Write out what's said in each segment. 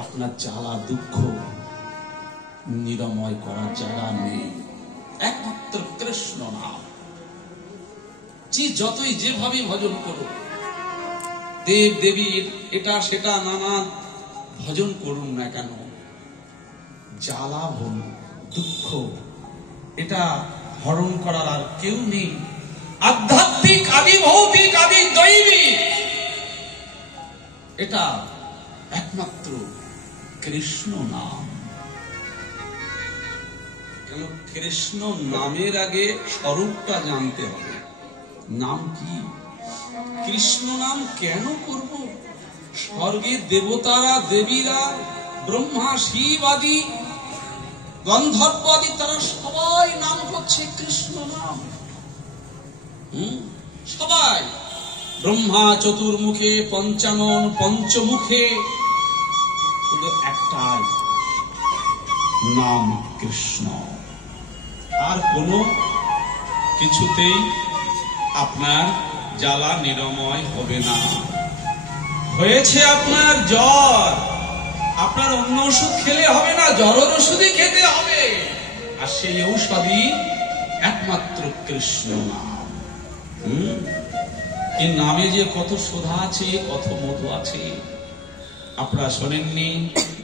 আপনার জ্বালা দুঃখ নিরাময় করার জায়গা নেই, একমাত্র কৃষ্ণ নাম। যতই যেভাবে ভজন করো, দেব দেবী এটা সেটা নানা ভজন করুন না কেন, জ্বালা ভুল দুঃখ এটা হরণ করার আর কেউ নেই। আধ্যাত্মিক আদি ভৌতিক আদি দৈবিক এটা একমাত্র কৃষ্ণ নাম। কেন কৃষ্ণ নামের আগে স্বরূপটা জানতে হবে। নাম কি? কৃষ্ণ নাম কেন করব? স্বর্গের দেবতারা দেবীরা ব্রহ্মা শিব আদি গন্ধর্ব আদি তারা সবাই নাম করছে কৃষ্ণ নাম। সবাই ব্রহ্মা চতুর্মুখে পঞ্চানন পঞ্চমুখে, শুধু একটাই নাম কৃষ্ণ। আর কোনো কিছুতেই আপনার জ্বালা নিরাময় হবে না। হয়েছে আপনার জ্বর, আপনার অন্য ওষুধ খেলে হবে না, জ্বরের ওষুধই খেতে হবে। আর সেই ঔষধই একমাত্র কৃষ্ণ নাম। এই নামে যে কত শোধা আছে, কত মধু আছে আপনারা শোনেননি?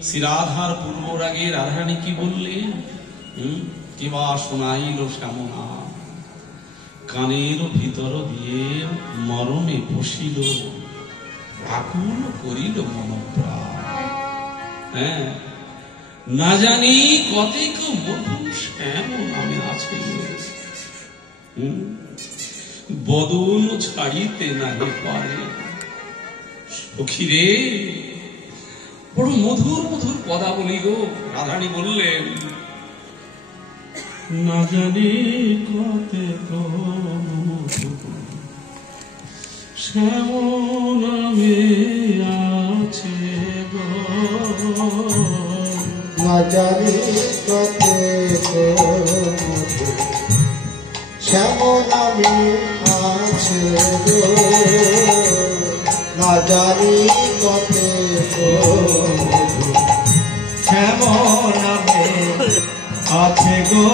শ্রী রাধার পূর্ব আগে রাধারানী কি বললেন? কিবা শোনাইল শ্যামনা, কানের ভিতর দিয়ে মরমে বসিল, আকুল করিল মনপ্রাণ। হ্যাঁ, না জানি কতেক মধু শ্যাম নামে আছে, বদন ছাড়িতে নাহি পারে। সখীরে, বড় মধুর মধুর কথা বলি গো। রাধারানী বললেন, না জানি কতেক মধু শ্যাম নামে আছে গো, না জানি কতেক মধু শ্যাম নামে আছে গো, না জানি কতেক মধু শ্যাম নামে আছে গো,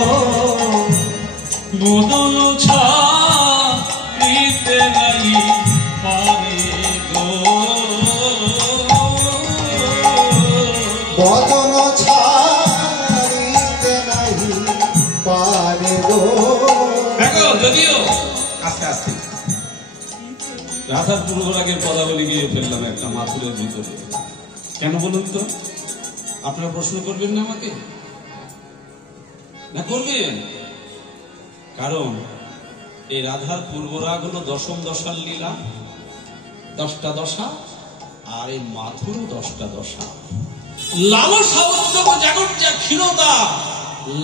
বদন ছাড়িতে নাহি পারে গো, বদন ছাড়িতে নাহি পারে গো। দেখো, যদিও আস্তে আস্তে রাধার পূর্বরাগের পদাবলী গিয়ে ফেললাম একটা মাথুরের ভিতরে। কেন বলুন তো? আপনারা প্রশ্ন করবেন না আমাকে? না করবেন? কারণ এই রাধার পূর্বরাগ হলো দশম দশার লীলা, 10টা দশা, আর এই মাথুর 10টা দশা। লালসা উদ্যোগ জাগর্জা ক্ষীণতা,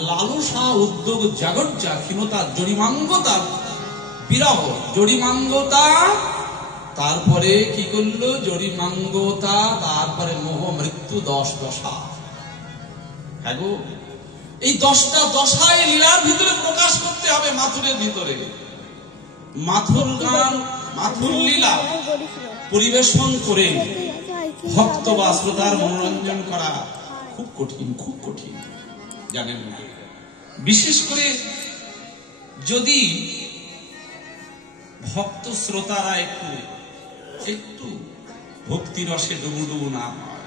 লালসা উদ্যোগ জাগর্জা ক্ষীণতা, জড়িমাঙ্গতা বিরহ, জড়িমাঙ্গতা, তারপরে কি করলো? জড়িমাঙ্গতা, তারপরে মোহ মৃত্যু, 10 দশা। হ্যাঁ গো, এই 10টা দশায় লীলার ভিতরে প্রকাশ করতে হবে মাথুরের ভিতরে। মাথুর গান, মাথুর লীলা পরিবেশন করে ভক্ত বা শ্রোতার মনোরঞ্জন করা খুব কঠিন, খুব কঠিন, জানেন না? বিশেষ করে যদি ভক্ত শ্রোতারা একটু ভক্তি রসে ডুবুডুবু না হয়,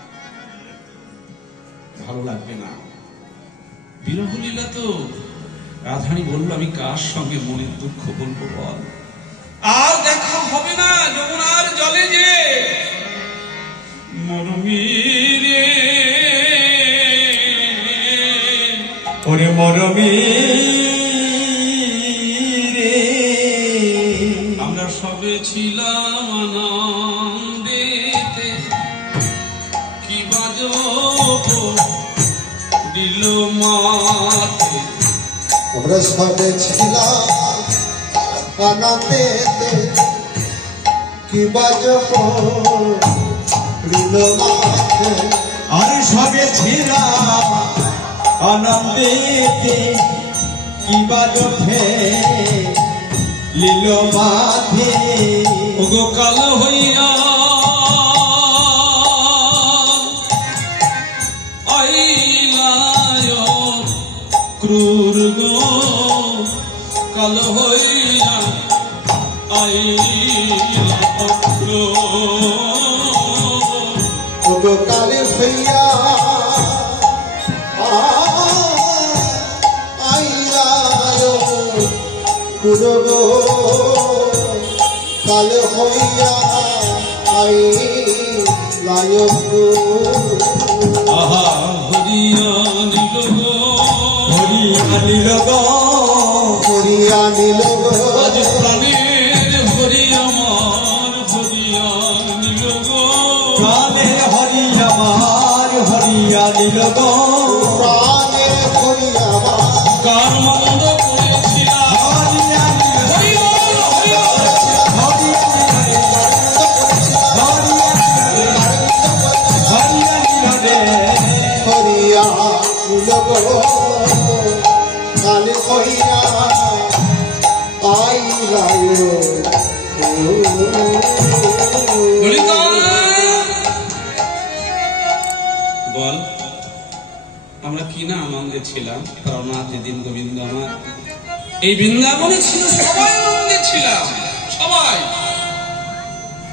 ভালো লাগবে না। বিরহ লীলা তো রাধারানী বলল, আমি কার সঙ্গে মনের দুঃখ বলবো বল? আর দেখা হবে না যমুনার জলে যে মরমী রে, ওরে মরমী রে, আমরা সবে ছিলাম আনন্দেতে, কি বাজো দিল মাথে, আমরা সবে ছিলাম আনন্দেতে, কি বাজব দিল মাথে, আর সবে ছিলাম আনন্দেতে, কি বাজব লীল মাথে, ওগো কাল হইয়া অক্রূর গো কাল হইয়া আইলা অক্রূর কালে হইয়া কুরব কাল হইয়া আই লায়ক আহা হরিয়া নীল গো হরিয়া নীল গো হরিয়া নীল গো আজ প্রাণের হরি আমার হরিয়া নীল গো প্রাণের হরি আমার হরিয়া নীল গো প্রাণের হরি আমার কার মন্দ করেছিলাম হরিয়া নীল হরিয়া নীল গো কালে হইয়া আই বল আমরা কি না আনন্দে ছিলাম, কারণ যেদিন গোবিন্দ আমার এই বৃন্দাবনে ছিল সবাই আনন্দে ছিলাম, সবাই।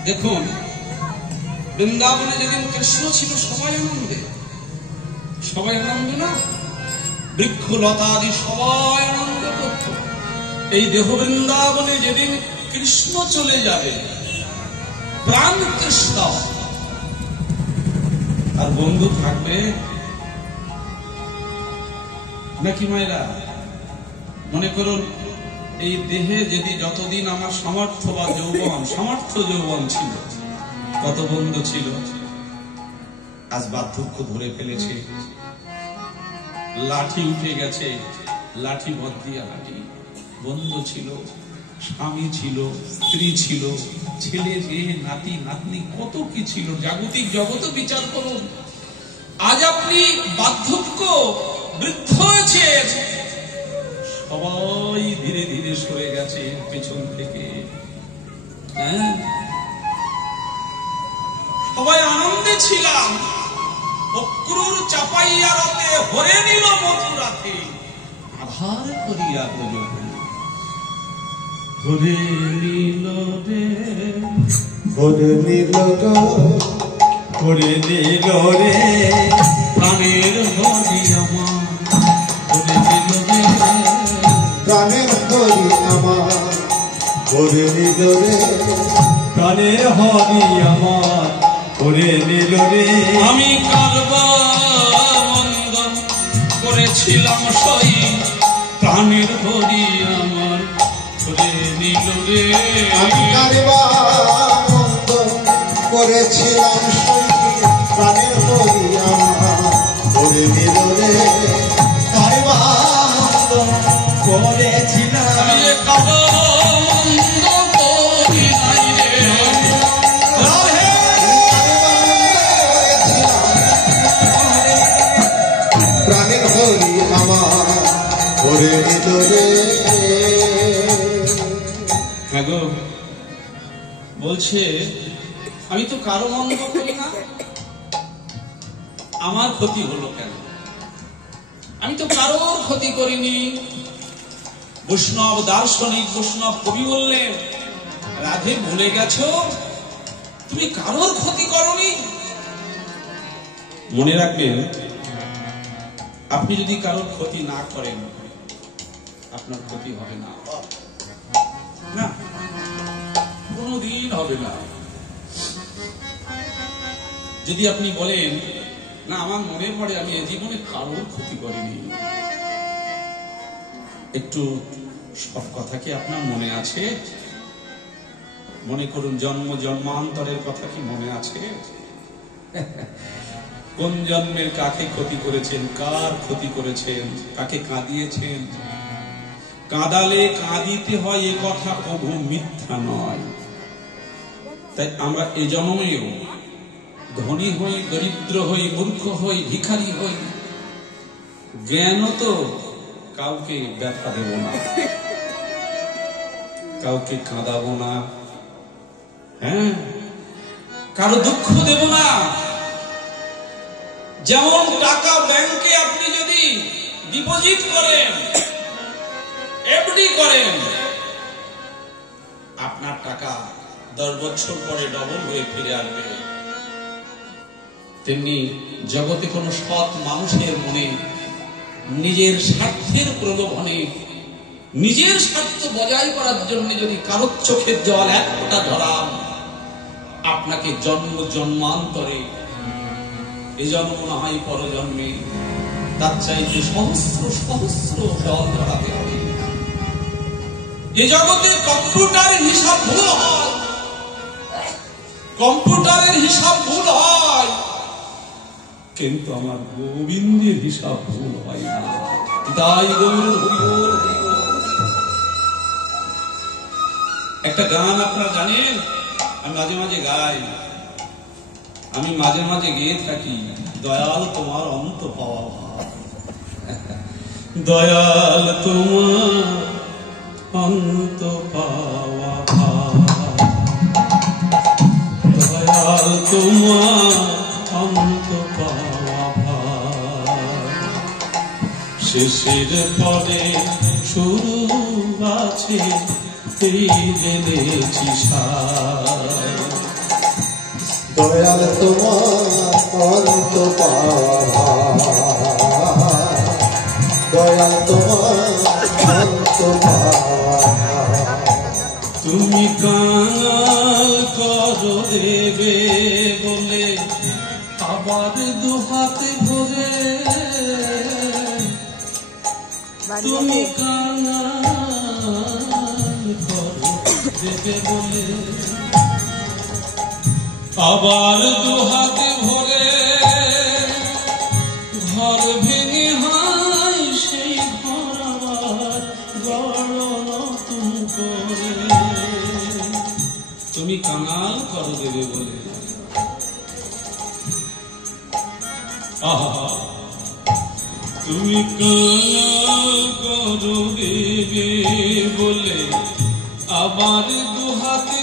দেখুন বৃন্দাবনে যেদিন কৃষ্ণ ছিল সবাই আনন্দে, সবাই আনন্দ না, বৃক্ষ লতা আদি সবাই আনন্দ করত। এই দেহ বৃন্দাবনে যেদিন কৃষ্ণ চলে যাবে, প্রাণ কৃষ্ণ আর বন্ধু থাকবে নাকি মায়েরা? মনে করুন এই দেহে যদি যতদিন আমার সামর্থ্য বা যৌবন ছিল, কত বন্ধু ছিল, আজ বার্ধক্য ধরে ফেলেছে, লাঠি উঠে গেছে, লাঠি বদিয়া লাঠি। বন্ধু ছিল, স্বামী ছিল, স্ত্রী ছিল, ছেলে মেয়ে নাতি নাতনি, কত কি ছিল, জাগতিক জগৎ বিচার করুন। আজ আপনি বার্ধক্য বৃদ্ধ হয়েছেন, সবাই ধীরে ধীরে সরে গেছে পেছন থেকে। হ্যাঁ, সবাই আনন্দে ছিলাম। অক্রূর চাপাইয়া রতে হরে নিল মথুরাতে, আধার করিয়া বল হরে নিল রে, হরে নীল গো হরে নীল রে প্রাণের হরি আমার হরে নিল রে, প্রাণের হরি আমার হরে নীল রে প্রাণের হরি আমার হরে নীল রে আমি কারবাবন্দন করেছিলাম সই, প্রাণের হরি আমার হরে নিল রে। আমি কারবাবন্দ করেছিলাম সই, প্রাণের হরি আমার হরে নীল রে কারবাবন্দ করেছিলাম আমি কারবাবন্দ করি নাই রে, প্রাণের হরি আমার হরে নীল রে। হ্যাঁ গো, বলছে আমি তো কারো মন্দ করি না, আমার ক্ষতি হলো কেন? আমি তো কারোর ক্ষতি করিনি। বৈষ্ণব দার্শনিক, বৈষ্ণব কবি বললেন, রাধে ভুলে গেছো তুমি কারোর ক্ষতি করনি। মনে রাখবেন, আপনি যদি কারোর ক্ষতি না করেন, আপনার ক্ষতি হবে না, না, কোনদিন হবে না। যদি আপনি বলেন না আমার মনে পড়ে আমি এ জীবনে কারোর ক্ষতি করিনি, একটু সব কথা কি আপনার মনে আছে? মনে করুন জন্ম জন্মান্তরের কথা কি মনে আছে? কোন জন্মের কাকে ক্ষতি করেছেন, কার ক্ষতি করেছেন, কাকে কাঁদিয়েছেন? কাঁদালে কাঁদিতে হয়, এ কথা কবু মিথ্যা নয়। তাই আমরা এ জন্মেও ধনী হই, দরিদ্র হই, মূর্খ হই, ভিখারি হই, জ্ঞান তো কাউকে ব্যথা দেব না, কাউকে কাঁদাবো না, হ্যাঁ, কারো দুঃখ দেব না। যেমন টাকা ব্যাংকে আপনি যদি ডিপোজিট করেন, এফডি করেন, আপনার টাকা 10 বছর পরে ডবল হয়ে ফিরে আসবে। তেমনি জগতে কোন সৎ মানুষের মনে নিজের স্বার্থের প্রলোভনে, নিজের স্বার্থ বজায় করার জন্য যদি কারোর চোখের জল এক ফোঁটা ঝরান, আপনাকে জন্ম জন্মান্তরে, এ জন্ম না হয় পরজন্মে, তার চাইতে সহস্র সহস্র জল ঝরাতে হবে। এ জগতে কম্পিউটারের হিসাব ভুল হয়, কম্পিউটারের হিসাব ভুল হয়, কিন্তু আমার গোবিন্দের হিসাব ভুল হয় না। তাই গৌর হরিবল। একটা গান আপনারা জানেন, আমি মাঝে মাঝে গাই, আমি মাঝে মাঝে গেয়ে থাকি, দয়াল তোমার অন্ত পাওয়া ভার, দয়াল তোমার অন্ত পাওয়া ভার, দয়াল তোমার অন্ত পাওয়া ভার, শেষের পরে শুরু আছে এই জেনেছি সার, দয়াল তোমার অন্ত পাওয়া ভার, দয়াল তোমার অন্ত পাওয়া ভার। তুমি কাঙাল করো দেবে বলে আবার দুহাতে ভরে, তুমি কাঙাল করো দেবে বলে আবার দুহাতে ভরে, ঘর ভেঙে হয় সেই ঘর আবার গড় নতুন করে, তুমি কাঙাল করো দেবে বলে। আহা, তুমি কাঙাল করো দেবে বলে আবার দুহাতে